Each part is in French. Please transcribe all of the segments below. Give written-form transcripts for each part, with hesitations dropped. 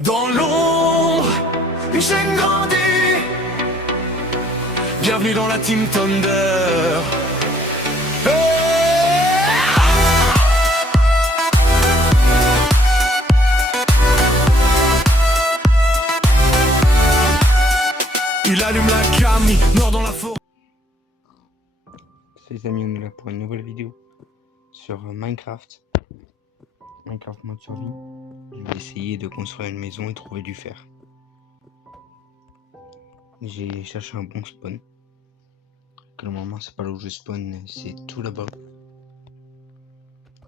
Dans l'ombre, une chaîne grandit. Bienvenue dans la Team Thunder. Il allume la cam, mort dans la forêt. Salut les amis, on est là pour une nouvelle vidéo sur Minecraft mode survie. Je vais essayer de construire une maison et trouver du fer. J'ai cherché un bon spawn. Que normalement c'est pas là où je spawn, c'est tout là-bas.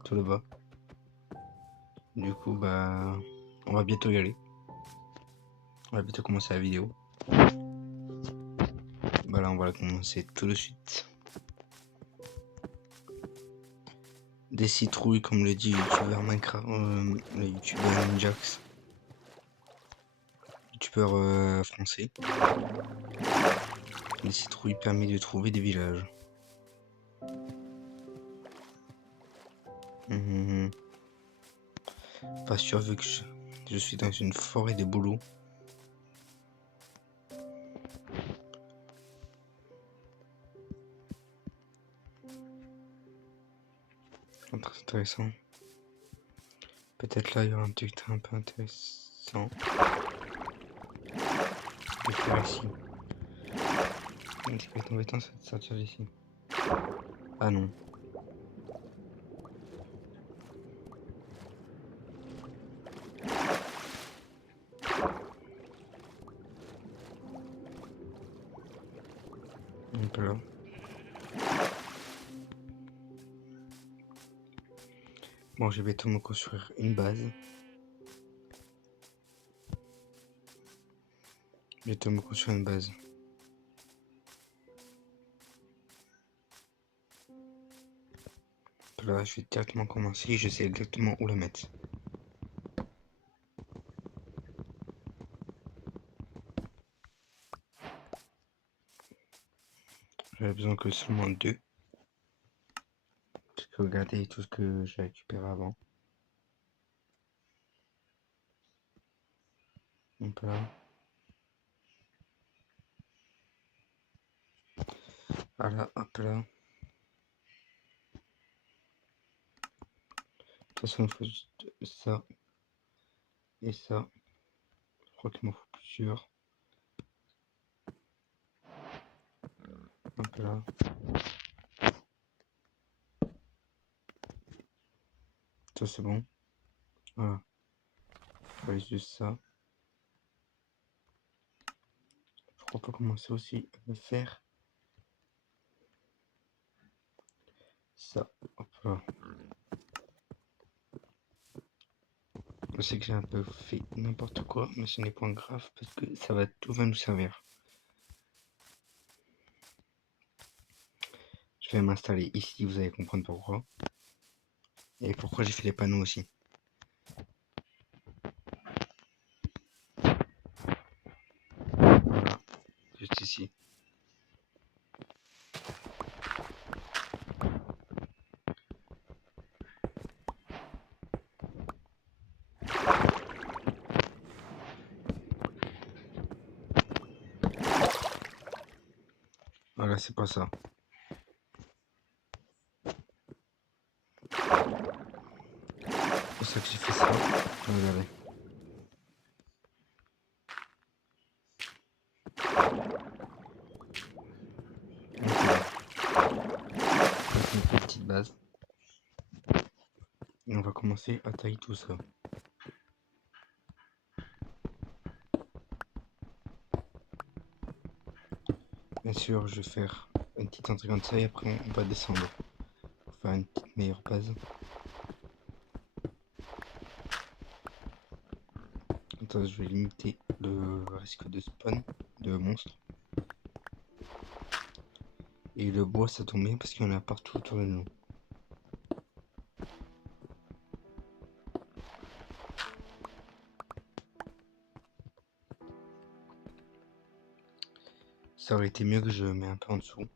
Tout là-bas. Du coup bah on va bientôt y aller. On va bientôt commencer la vidéo. Bah là on va la commencer tout de suite. Des citrouilles comme le dit le youtubeur Minecraft, le youtubeur Ninjax. Youtubeur français. Les citrouilles permet de trouver des villages. Pas sûr vu que je suis dans une forêt de bouleaux. Très intéressant. Peut-être là il y aura un truc un peu intéressant. Je vais faire ici. Ce qui va être embêtant c'est de sortir d'ici. Ah non. Un peu là. Bon, je vais bientôt me construire une base. Bientôt me construire une base. Là, je vais directement commencer. Je sais exactement où la mettre. J'avais besoin que seulement 2. Parce que regardez tout ce que j'ai récupéré avant. Donc là. Voilà, hop là. De toute façon, il faut juste ça et ça. Je crois qu'il m'en faut plusieurs. Hop là. Ça c'est bon. Voilà. Il faut juste ça. Je crois qu'on peut commencer aussi à faire ça. Hop là. Je sais que j'ai un peu fait n'importe quoi, mais ce n'est pas grave parce que ça va tout va nous servir. Je vais m'installer ici, vous allez comprendre pourquoi. Et pourquoi j'ai fait les panneaux aussi. Voilà, juste ici. Voilà, c'est pas ça. C'est pour ça que j'ai fait ça. Regardez. Une petite base. Et on va commencer à tailler tout ça. Bien sûr, je vais faire une petite entrée comme ça et après on va descendre pour faire une petite meilleure base. Attends, je vais limiter le risque de spawn de monstres. Et le bois ça tombe bien parce qu'il y en a partout autour de nous. Ça aurait été mieux que je mets un peu en dessous.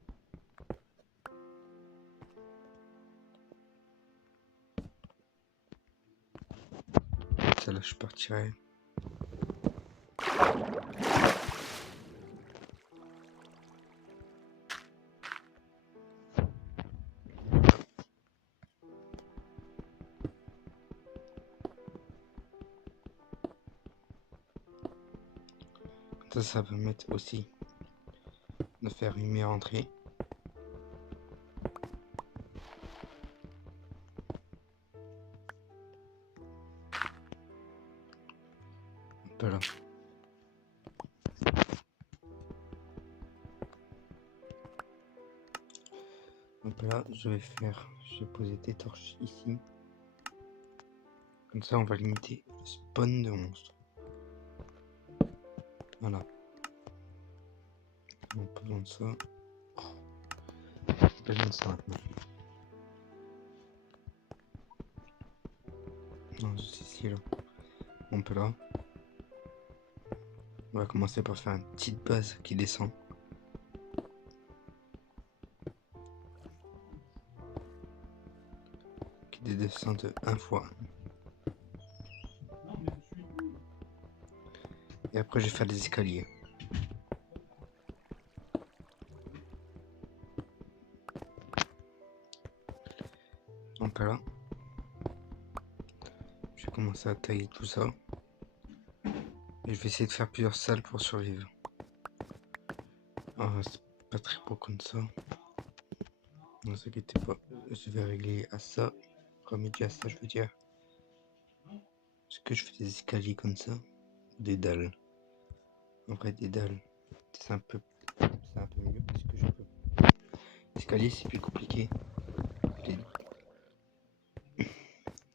Ça là je partirai. Ça va permettre aussi de faire une meilleure entrée. Voilà. Donc là, je vais poser des torches ici. Comme ça, on va limiter le spawn de monstres. Voilà. On peut besoin de ça. Pas besoin de ça maintenant. Non, juste ici, là. On peut là. On va commencer par faire une petite base qui descend. Qui descend de 1 fois. Et après, je vais faire des escaliers. Donc là, je vais commencer à tailler tout ça. Et je vais essayer de faire plusieurs salles pour survivre. Ah, c'est pas très beau comme ça. Ne vous inquiétez pas, je vais régler à ça. Remédier à ça, je veux dire. Est-ce que je fais des escaliers comme ça? Des dalles. En vrai, des dalles, c'est un peu mieux parce que je peux. L'escalier, c'est plus compliqué.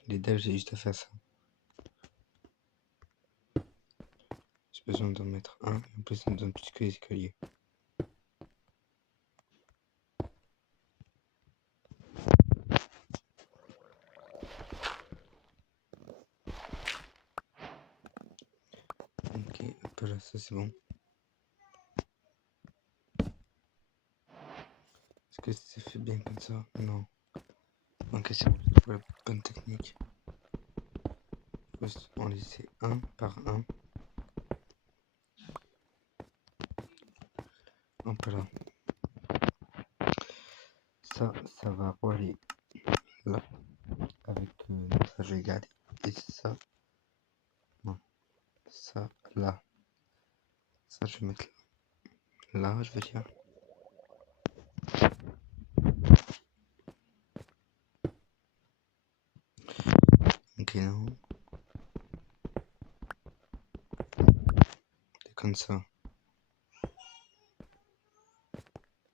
Les dalles, j'ai juste à faire ça. J'ai besoin d'en mettre un. Et en plus, ça me donne plus que les escaliers. Ok, hop là, ça c'est bon. Est-ce que c'est fait bien comme ça? Non. Ok, c'est bon, j'ai trouvé la bonne technique. Il faut en laisser un par un. Hop là. Ça va aller là. Avec ça, je vais garder. Et ça. Non. Ça, là. Ça, je vais mettre là. Là, je veux dire. Ok, non. C'est comme ça.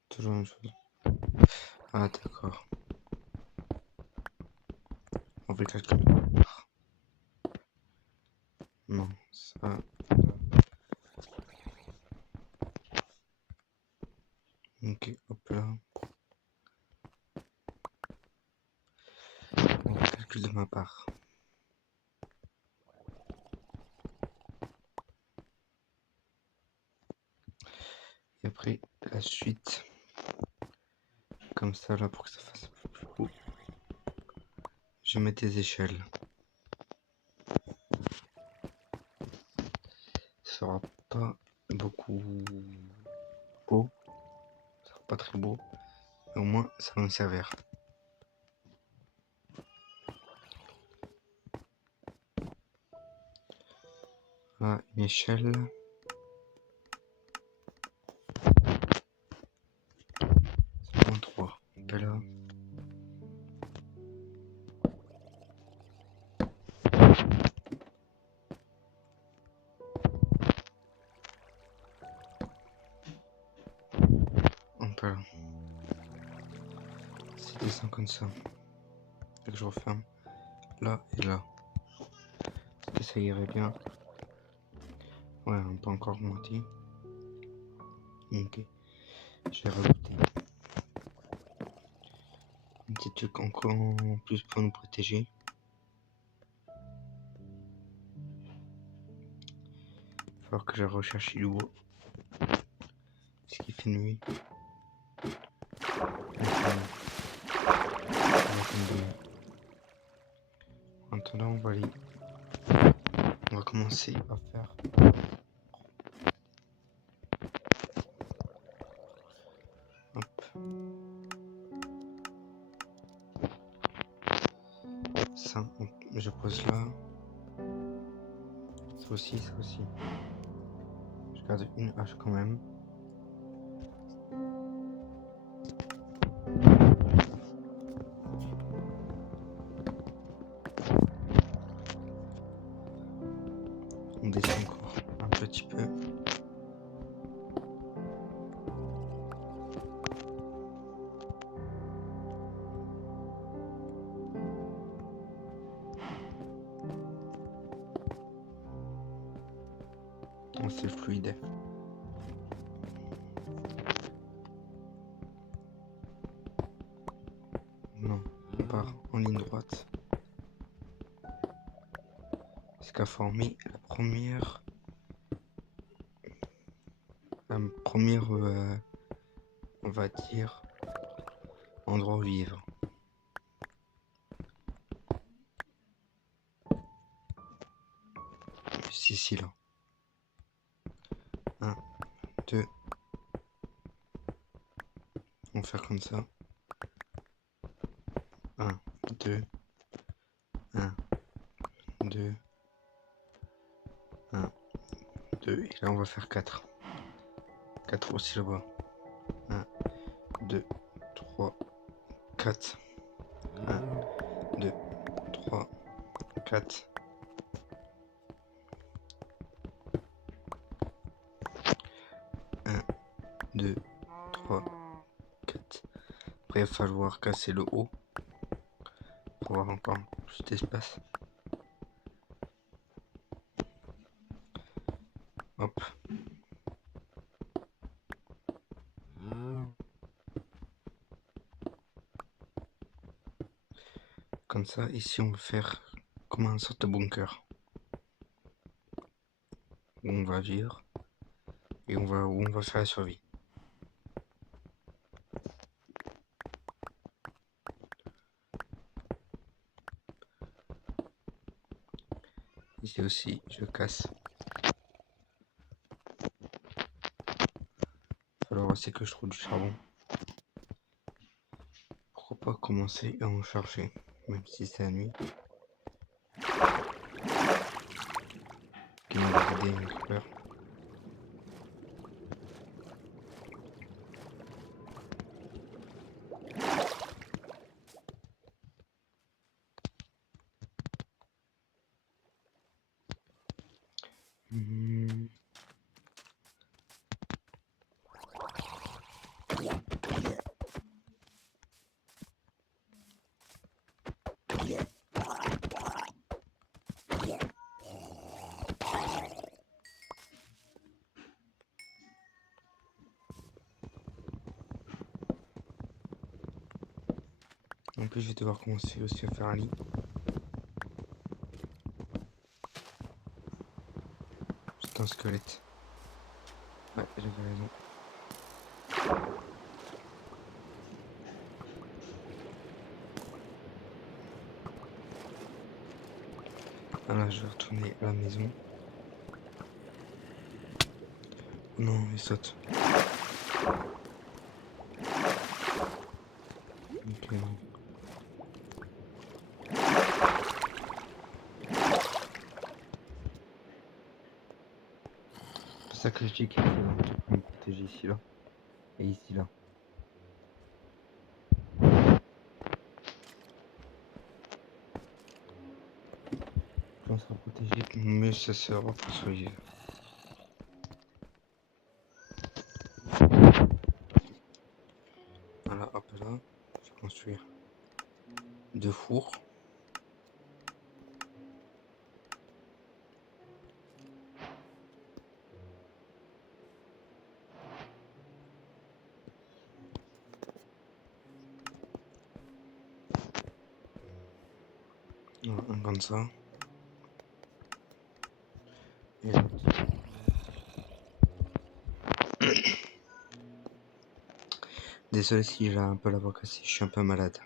Toujours la même chose. Ah, d'accord. On fait calculer. Non, ça. Ok, hop là. On va calculer de ma part. Et après, la suite. Comme ça, là, pour que ça fasse plus beau. Je mets des échelles. Ça sera pas beaucoup beau. Ça sera pas très beau. Mais au moins, ça va me servir. Là, une échelle. Ça prend 3. Et là. Hop là. C'est descend comme ça. Et que je referme là et là. Est-ce que ça irait bien? Ouais, on peut encore monter. Ok. Je vais rajouter un petit truc encore en plus pour nous protéger. Il va falloir que je recherche du bois. Ce qui fait nuit. Maintenant, on va commencer à faire. Hop. Ça, je pose là. Ça aussi, ça aussi. Je Je garde une hache quand même. On descend encore un petit peu. Oh, c'est fluide. Non, on part en ligne droite. Ce qu'a formé la première, on va dire, endroit où vivre. Juste ici, là. 1, 2. On va faire comme ça. 1, 2. 1, 2. 1, 2. Et là, on va faire 4. 4 aussi là-bas. 1, 2, 3, 4. 1, 2, 3, 4. 1, 2, 3, 4. Après, il va falloir casser le haut pour avoir encore plus d'espace. Hop. Comme ça, ici, on va faire comme une sorte de bunker. Où on va vivre et où on va faire la survie. Ici aussi, je casse. Il va falloir aussi que je trouve du charbon. Pourquoi pas commencer à en chercher, même si c'est la nuit. Qui m'a aidé un creeper. En plus, je vais devoir commencer aussi à faire un lit. C'est un squelette. Ouais, j'avais raison. Alors, je vais retourner à la maison. Oh non, il saute. Ok, non. C'est pour ça que je dis qu'il faut me protéger ici, là. Et ici, là. Plus on sera protégé, mieux ça sera pour survivre. Voilà, hop là. Je vais construire 2 fours. Voilà, un comme ça. Et l'autre. Désolé si j'ai un peu la voix cassée, je suis un peu malade.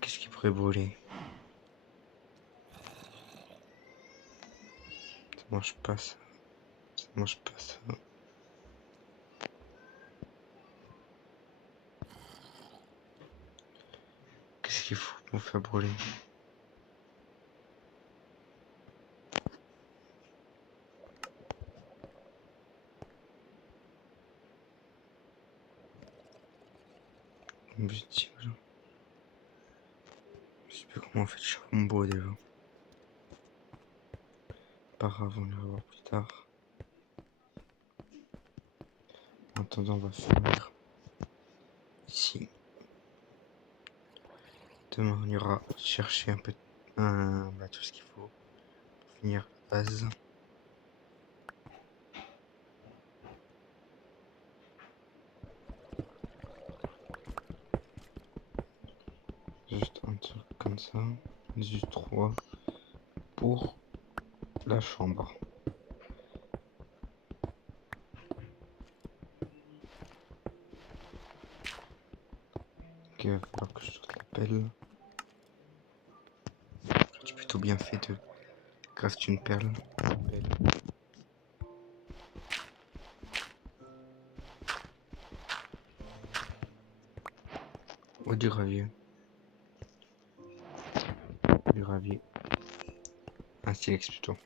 Qu'est-ce qui pourrait brûler? Ça marche pas ça. Ça marche pas ça. Qu'est-ce qu'il faut pour faire brûler. Combustible. Je sais plus comment on fait le charbon bois déjà. Pas grave, on ira voir plus tard. En attendant, on va finir ici. Demain, on ira chercher un peu tout ce qu'il faut pour finir la base. Juste un truc comme ça. Juste 3 pour la chambre. Ok, il va falloir que je sorte la pelle. J'ai plutôt bien fait de crafter une pelle. Ou du gravier. Du gravier. Un silex plutôt.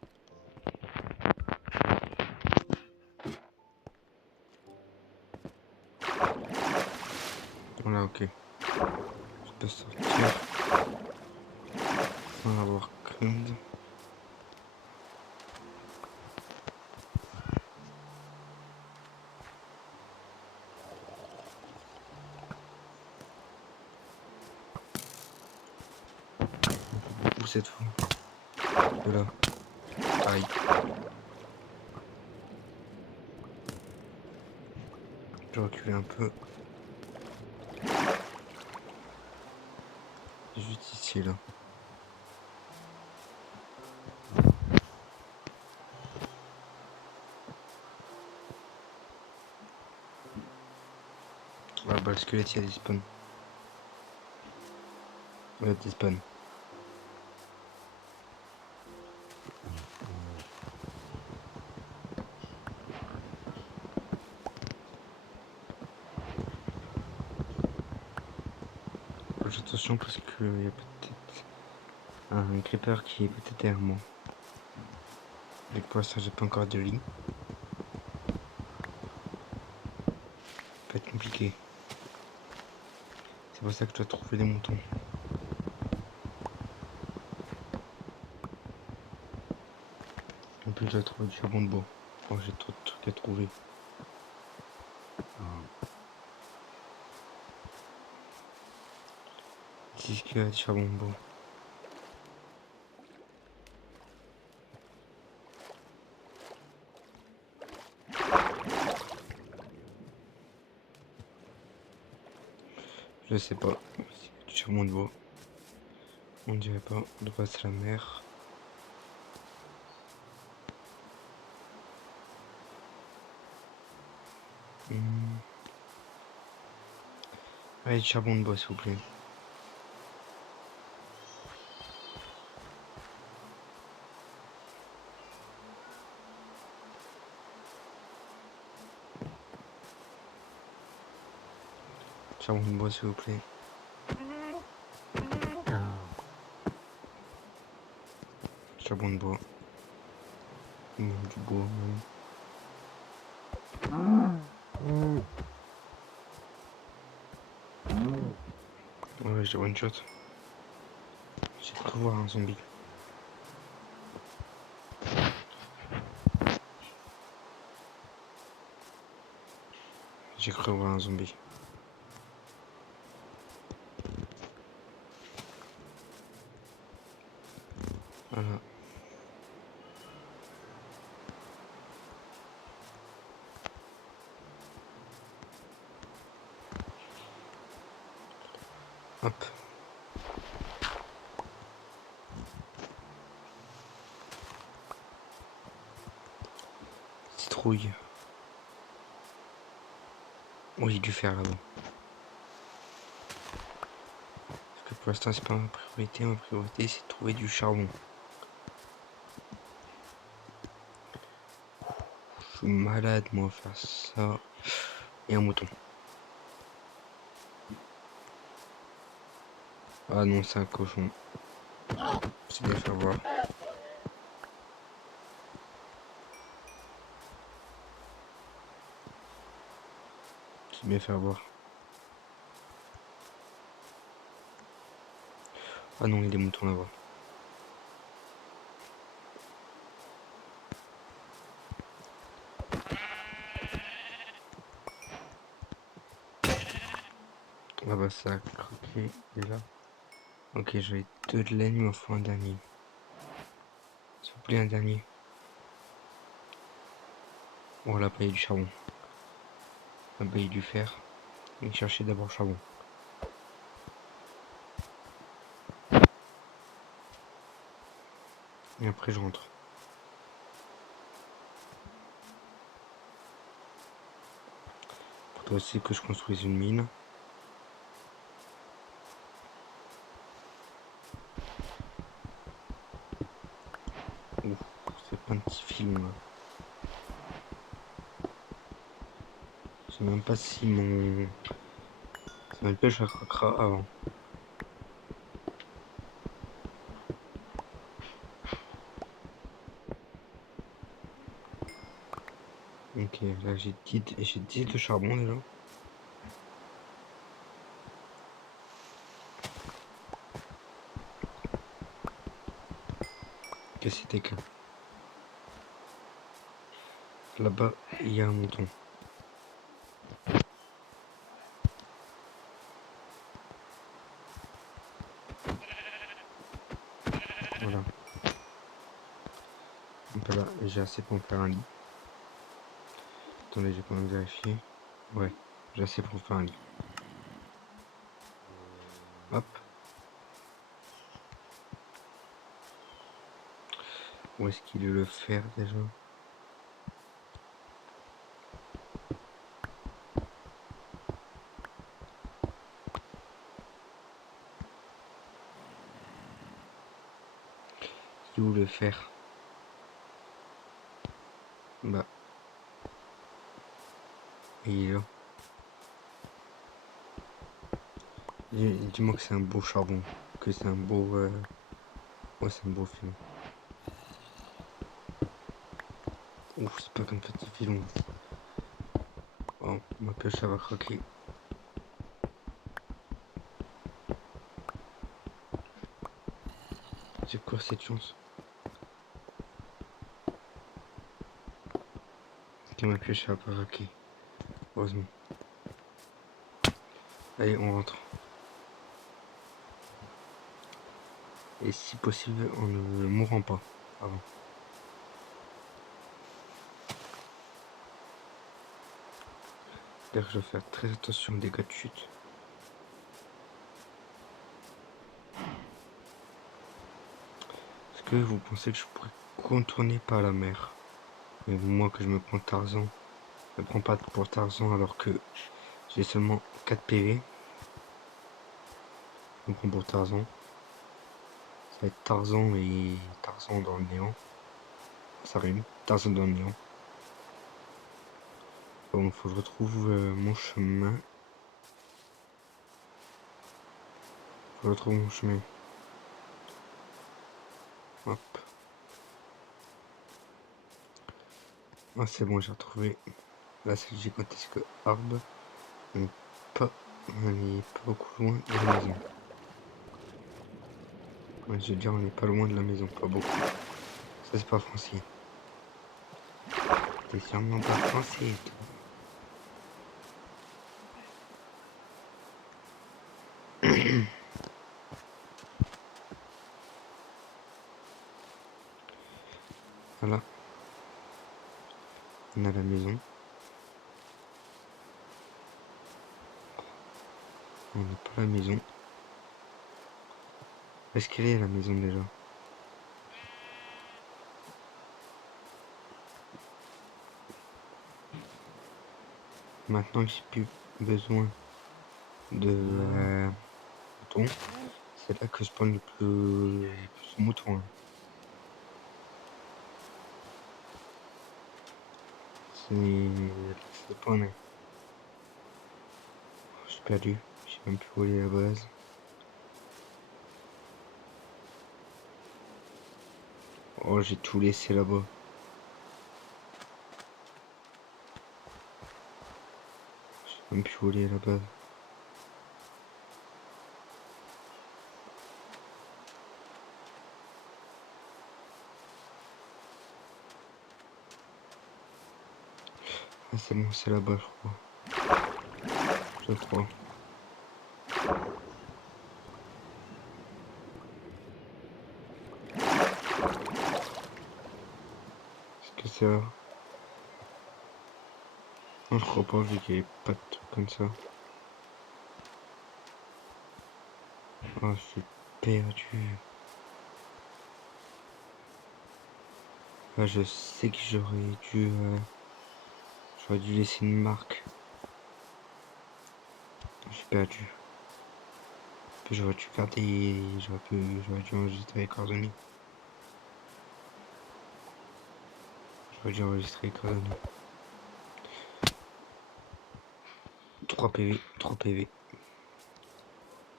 Voilà, ok. Je peux sortir sans avoir grind. Où cette fois? De là. Aïe. Je recule un peu. Juste ici là. Ah bah le squelette il y a des spawns. Il y a des spawns. Faut faire attention parce qu'il y a peut-être un creeper qui est peut-être derrière moi. Et que pour l'instant j'ai pas encore de lit. Ça peut être compliqué. C'est pour ça que je dois trouver des moutons. En plus je dois trouver du charbon de bois. Oh j'ai trop de trucs à trouver. C'est ce qu'il y a du charbon de bois. Je sais pas. C'est du charbon de bois. On dirait pas. De quoi c'est la mer. Allez, du charbon de bois s'il vous plaît. Charbon de bois s'il vous plaît. Charbon de bois. Du bois même. Ouais, j'ai one shot. J'ai cru voir un zombie. J'ai cru voir un zombie. Voilà. Hop. Citrouille. Oui, du fer là-bas. Parce que pour l'instant, c'est pas ma priorité. Ma priorité, c'est de trouver du charbon. Je suis malade, moi, faire ça. Et un mouton. Ah non, c'est un cochon. C'est bien fait voir. C'est bien fait voir. Ah non, il y a des moutons là-bas. Ah bah ça a croqué déjà. Ok, j'avais 2 de laine, il m'en faut un dernier. S'il vous plaît, un dernier. Oh là, pas eu du charbon. Ah bah, il y a du fer. Il cherchait d'abord le charbon. Et après, je rentre. Faudrait aussi que je construise une mine. Ouh, c'est plein de petits filons là. Je sais même pas si ma pêche elle craquera avant. Ok, là j'ai 10 de charbon déjà. Que c'était que là-bas, il y a un mouton. Voilà. Donc là, j'ai assez pour me faire un lit. Attendez, j'ai pas vérifier. Ouais, j'ai assez pour me faire un lit. Hop. Où est-ce qu'il est le fer déjà? Il est où le fer? Bah, il est là. Dis-moi que c'est un beau charbon. Que c'est un beau... Ouais, c'est un beau filon. Ouf, c'est pas comme petit filon. Oh, ma pêche, ça va craquer. C'est quoi cette chance? Que ma pêche, ça va pas craquer. Heureusement. Allez, on rentre. Et si possible, en ne mourant pas avant. D'ailleurs, je dois faire très attention aux dégâts de chute. Est-ce que vous pensez que je pourrais contourner par la mer? Mais moi que je me prends Tarzan, je me prends pas pour Tarzan alors que j'ai seulement 4 PV. Je me prends pour Tarzan. Ça va être Tarzan et Tarzan dans le néant. Ça rime. Tarzan dans le néant. Bon, faut que je retrouve mon chemin. Faut que je retrouve mon chemin. Hop. Ah, c'est bon, j'ai retrouvé la salle gigantesque arbre. On est pas beaucoup loin de la maison. Ouais, je veux dire, on n'est pas loin de la maison, pas beaucoup. Ça, c'est pas français. T'es sûrement pas français, toi. Voilà, on a la maison. On n'a pas la maison. Est-ce qu'elle est la maison déjà? Maintenant que j'ai plus besoin de moutons, c'est là que je prends le plus de moutons. Hein. C'est pas honnête. Je suis perdu. Je sais même plus où aller à la base. Oh, j'ai tout laissé là-bas. Je sais même plus où aller là-bas. Ah, c'est bon, c'est là-bas, je crois. Je crois. Est-ce que c'est là? Non, je crois pas, vu qu'il n'y avait pas de trucs comme ça. Oh, je suis perdu. Ah, je sais que j'aurais dû laisser une marque. Je suis perdu. Puis j'aurais dû garder, j'aurais dû enregistrer les coordonnées. J'aurais dû enregistrer les coordonnées. 3 PV, 3 PV.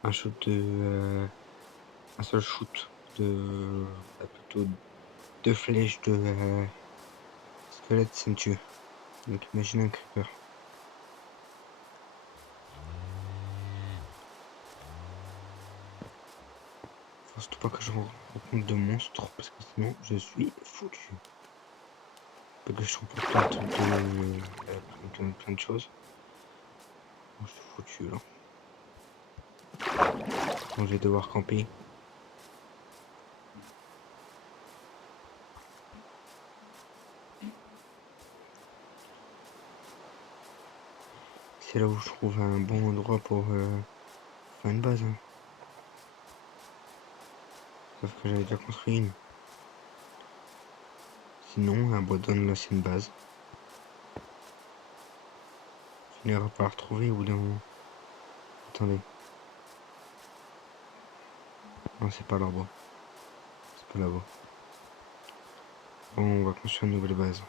Un shoot un seul shoot de, plutôt 2 flèches de squelette, ça me tue. Donc imagine un creeper. Faut surtout pas que je rencontre de monstres parce que sinon je suis foutu. Pas que je rencontre plein de trucs plein de choses. Oh, je suis foutu là. Bon, je vais devoir camper. C'est là où je trouve un bon endroit pour faire une base. Hein. Sauf que j'avais déjà construit une. Sinon, abandonne l'ancienne base. Finira par la retrouver au bout d'un moment. Attendez. Non, c'est pas là-bas. C'est pas là-bas. Bon, on va construire une nouvelle base.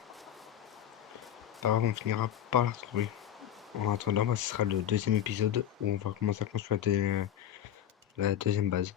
Pas grave, on finira par la retrouver. En attendant, bah, ce sera le deuxième épisode où on va commencer à construire la deuxième base.